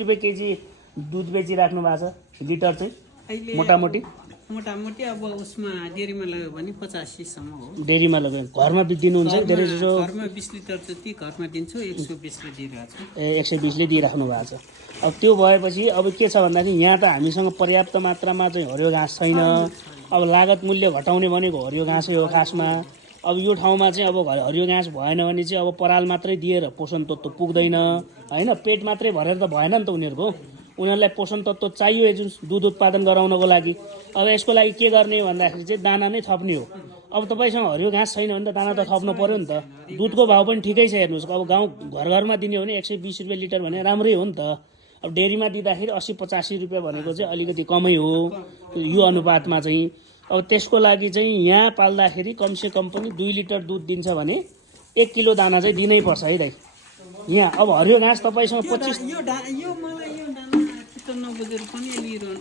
रुपियाँ केजी दुध बेचिराख्नु भएको छ लिटर चाहिँ मोटामोटी अब उसमा डेरीमा लग्यो भने 85 सम्म हो। डेरीमा लग्यो घरमा दिनुहुन्छ धेरै जसो घरमा 20 लिटर जति घरमा दिन्छु 120 ले दिइरहेको छु। 120 ले दिइराख्नु भएको छ। अब त्यो भएपछि अब के छ भन्दाखेरि यहाँ त हामीसँग पर्याप्त मात्रामा चाहिँ हरियो घाँस छैन। अब लागत मूल्य घटाउने भनेको हरियो घाँसै हो खासमा। अब यो ठाउँमा चाहिँ अब हरियो घाँस भएन भने चाहिँ अब पराल मात्रै दिएर पोषण तत्त्व पुग्दैन हैन। पेट मात्रै भरेर त भएन नि त उनीहरूको। उनीहरूलाई पोषण तत्त्व चाहियो जुन दुध उत्पादन गराउनको लागि। अब यसको लागि के गर्ने भन्दाखेरि चाहिँ दाना नै थप्ने हो। अब तपाईँसँग हरियो घाँस छैन भने त दाना त थप्नु पर्यो नि त। दुधको भाउ पनि ठिकै छ हेर्नुहोस्। अब गाउँ घरमा दिने हो भने 120 रुपियाँ लिटर भने राम्रै हो नि त। अब डेरीमा दिँदाखेरि 80-85 रुपियाँ भनेको चाहिँ अलिकति कमै हो यो अनुपातमा चाहिँ। अब त्यसको लागि चाहिँ यहाँ पाल्दाखेरि कमसेकम पनि 2 लिटर दुध दिन्छ भने 1 किलो दाना चाहिँ दिनै पर्छ है दाइ। यहाँ अब हरियो घाँस तपाईँसँग 25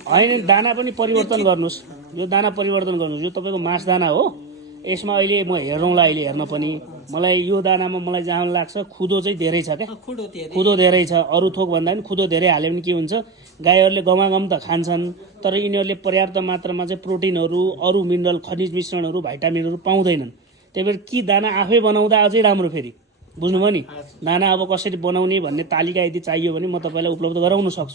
होइन दाना पनि परिवर्तन गर्नुहोस्। यो दाना परिवर्तन गर्नुहोस्। यो तपाईँको मास दाना हो। यसमा अहिले म हेरौँला अहिले हेर्न पनि मलाई यो दानामा मलाई जहाँ लाग्छ खुदो चाहिँ धेरै छ क्या। खुदो धेरै छ। अरू थोक भन्दा पनि खुदो धेरै हाल्यो भने के हुन्छ गाईहरूले गमागम त खान्छन् तर यिनीहरूले पर्याप्त मात्रामा चाहिँ प्रोटिनहरू अरू मिनरल खनिज मिश्रणहरू भाइटामिनहरू पाउँदैनन्। त्यही भएर कि दाना आफै बनाउँदा अझै राम्रो फेरि बुझ्नुभयो नि। दाना अब कसरी बनाउने भन्ने तालिका यदि चाहियो भने म तपाईँलाई उपलब्ध गराउन सक्छु।